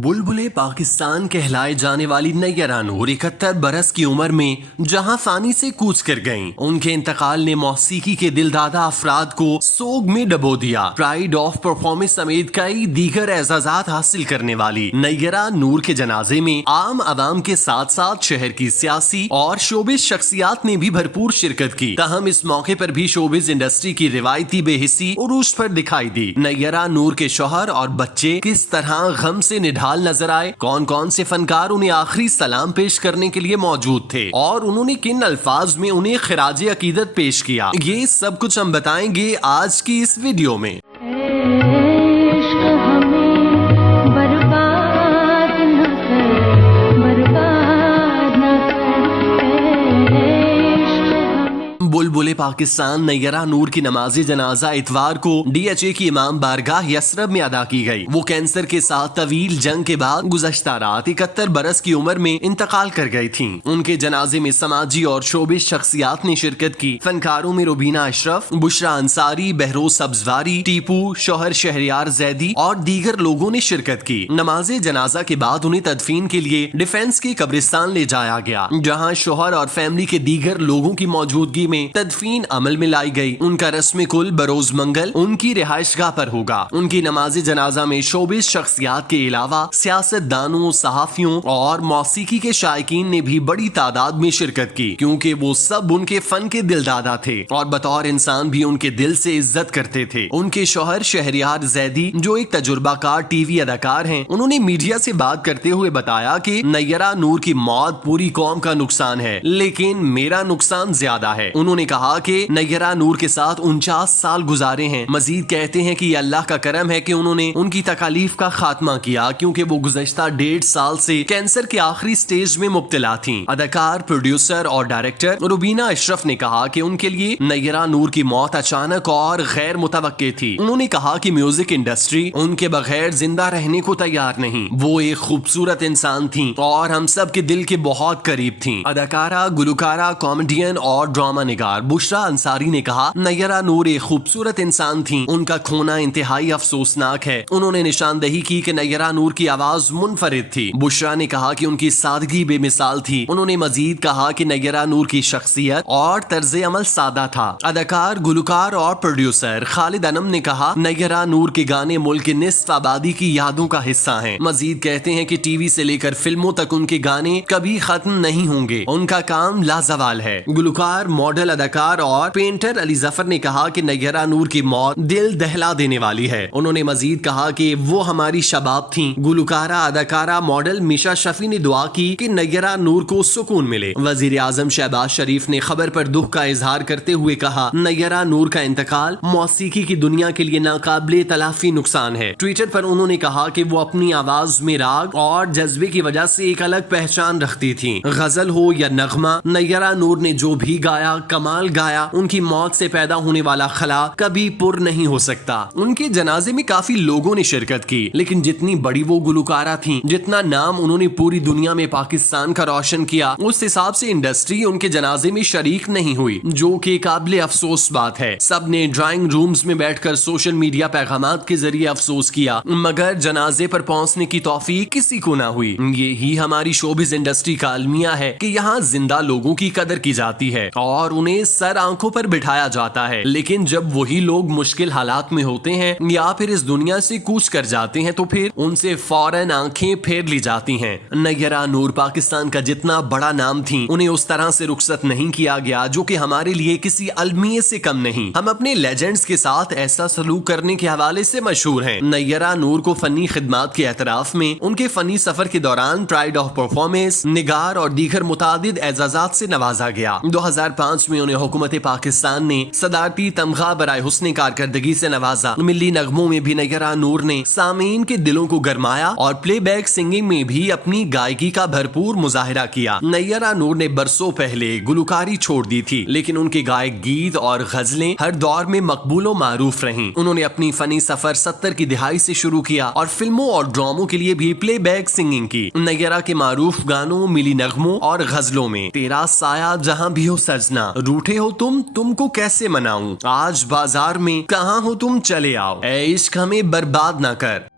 बुलबुले पाकिस्तान कहलाए जाने वाली नैयरा नूर 71 बरस की उम्र में जहां फानी से कूच कर गईं। उनके इंतकाल ने मौसीकी के दिलदादा अफराद को सोग में डबो दिया। प्राइड ऑफ परफॉर्मेंस समेत कई दीगर एजाजात हासिल करने वाली नैयरा नूर के जनाजे में आम आवाम के साथ साथ शहर की सियासी और शोबिज शख्सियात ने भी भरपूर शिरकत की। ताहम इस मौके पर भी शोबिज इंडस्ट्री की रिवायती बेहिस्सी उरूज पर दिखाई दी। नैयरा नूर के शौहर और बच्चे किस तरह गम से निढाल नजर आए, कौन कौन से फनकार उन्हें आखिरी सलाम पेश करने के लिए मौजूद थे और उन्होंने किन अल्फाज में उन्हें खिराज अकीदत पेश किया, ये सब कुछ हम बताएंगे आज की इस वीडियो में। बुलबुले पाकिस्तान नैयरा नूर की नमाज़े जनाजा इतवार को DHA की इमाम बारगाह यसरब में अदा की गई। वो कैंसर के साथ तवील जंग के बाद गुज़श्ता रात 71 बरस की उम्र में इंतकाल कर गई थीं। उनके जनाजे में समाजी और शोबिश शख्सियात ने शिरकत की। फनकारों में रुबीना अशरफ, बुशरा अंसारी, बहरोज सब्जवारी, टीपू, शौहर शहरियार जैदी और दीगर लोगों ने शिरकत की। नमाजे जनाजा के बाद उन्हें तदफीन के लिए डिफेंस के कब्रिस्तान ले जाया गया, जहाँ शौहर और फैमिली के दीगर लोगों की मौजूदगी में तदफीन अमल में लाई गई। उनका रस्म कुल बरोज मंगल उनकी रिहाइशगाह पर होगा। उनकी नमाज़े जनाजा में शोबिज शख्सियात के अलावा सियासतदानों, सहाफियों और मौसीकी के शायकीन ने भी बड़ी तादाद में शिरकत की, क्योंकि वो सब उनके फन के दिलदादा थे और बतौर इंसान भी उनके दिल से इज्जत करते थे। उनके शौहर शहरियार जैदी, जो एक तजुर्बाकार टीवी अदाकार हैं, उन्होंने मीडिया से बात करते हुए बताया कि नैयरा नूर की मौत पूरी कौम का नुकसान है, लेकिन मेरा नुकसान ज्यादा है। उन्होंने कहा कि नैयरा नूर के साथ 49 साल गुजारे हैं। मजीद कहते हैं कि ये अल्लाह का करम है कि उन्होंने उनकी तकालीफ का खात्मा किया, क्योंकि वो गुज़श्ता 1.5 साल से कैंसर के आखिरी स्टेज में मुब्तला थीं। अदाकार, प्रोड्यूसर और डायरेक्टर रुबीना अशरफ ने कहा कि उनके लिए नैयरा नूर की मौत अचानक और गैर मुतवक्के थी। उन्होंने कहा कि म्यूजिक इंडस्ट्री उनके बगैर जिंदा रहने को तैयार नहीं। वो एक खूबसूरत इंसान थी और हम सब के दिल के बहुत करीब थी। अदाकारा, गुलकारा, कॉमेडियन और ड्रामा निगार बुशरा अंसारी ने कहा, नैयरा नूर एक खूबसूरत इंसान थी, उनका खोना इंतहाई अफसोसनाक है। उन्होंने निशानदही की कि नैयरा नूर की आवाज मुनफरिद थी। बुशरा ने कहा कि उनकी सादगी बेमिसाल थी। उन्होंने मजीद कहा कि नैयरा नूर की शख्सियत और तर्ज अमल सादा था। अदाकार, गुलकार और प्रोड्यूसर खालिद अनम ने कहा, नैयरा नूर के गाने मुल्क की निस्फ आबादी की यादों का हिस्सा हैं। मजीद कहते हैं कि टीवी से लेकर फिल्मों तक उनके गाने कभी खत्म नहीं होंगे। उनका काम लाजवाल है। गुलकार, मॉडल, अदाकार और पेंटर अली जफर ने कहा कि नैयरा नूर की मौत दिल दहला देने वाली है। उन्होंने मजीद कहा कि वो हमारी शबाब थीं। गुलकारा, अदाकारा, मॉडल मीशा शफी ने दुआ की कि नैयरा नूर को सुकून मिले। वजीर आजम शहबाज शरीफ ने खबर पर दुख का इजहार करते हुए कहा, नैयरा नूर का इंतकाल मौसीकी की दुनिया के लिए नाकाबिले तलाफी नुकसान है। ट्विटर पर उन्होंने कहा कि वो अपनी आवाज में राग और जज्बे की वजह से एक अलग पहचान रखती थी। गजल हो या नगमा, नैयरा नूर ने जो भी गाया कमाल गाया। उनकी मौत से पैदा होने वाला खला कभी पुर नहीं हो सकता। उनके जनाजे में काफी लोगों ने शिरकत की, लेकिन जितनी बड़ी वो गुलकारा थी, जितना नाम उन्होंने पूरी दुनिया में पाकिस्तान का रोशन किया, उस हिसाब से इंडस्ट्री उनके जनाजे में शरीक नहीं हुई, जो कि काबिले अफसोस बात है। सब ने ड्राइंग रूम्स में बैठकर सोशल मीडिया पैगामात के जरिए अफसोस किया, मगर जनाजे पर पहुंचने की तौफीक किसी को ना हुई। ये ही हमारी शोबिज इंडस्ट्री का अलमिया है कि यहाँ जिंदा लोगों की कदर की जाती है और उन्हें सर आंखों पर बिठाया जाता है, लेकिन जब वही लोग मुश्किल हालात में होते हैं या फिर इस दुनिया से कूच कर जाते हैं तो फिर उनसे फौरन आंखें फेर ली जाती हैं। नैयरा नूर पाकिस्तान का जितना बड़ा नाम थी, उन्हें उस तरह से रुखसत नहीं किया गया, जो कि हमारे लिए किसी अलमिये से कम नहीं। हम अपने लेजेंड्स के साथ ऐसा सलूक करने के हवाले से मशहूर हैं। नैयरा नूर को फनी खिदमात के एतराफ में उनके फनी सफर के दौरान प्राइड ऑफ परफॉर्मेंस, निगार और दीगर मुतादिद एजाजात से नवाजा गया। 2005 में उन्हें हुकूमत हुकूमत पाकिस्तान ने सदारती तमगा बराए हुस्न कारकर्दगी से नवाजा। मिली नगमों में भी नैयरा नूर ने सामीन के दिलों को गरमाया और प्लेबैक सिंगिंग में भी अपनी गायकी का भरपूर मुजाहिरा किया। नैयरा नूर ने बरसों पहले गुलकारी छोड़ दी थी, लेकिन उनके गायक गीत और गजलें हर दौर में मकबूलो मारूफ रहीं। उन्होंने अपनी फनी सफर 70 की दिहाई से शुरू किया और फिल्मों और ड्रामों के लिए भी प्लेबैक सिंगिंग की। नैयरा के मारूफ गानों, मिली नगमों और गजलों में तेरा साया जहां भी हो सजना, रूठे हो तुमको कैसे मनाऊं, आज बाजार में कहां हो तुम चले आओ, ऐ इश्क हमें बर्बाद ना कर।